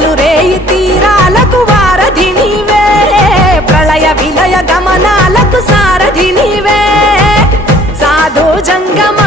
పగలు రేయి తీరాలకు వారధి నీవే, ప్రళయ విలయ గమనాలకు సారథి నీవే, సాధు జంగమ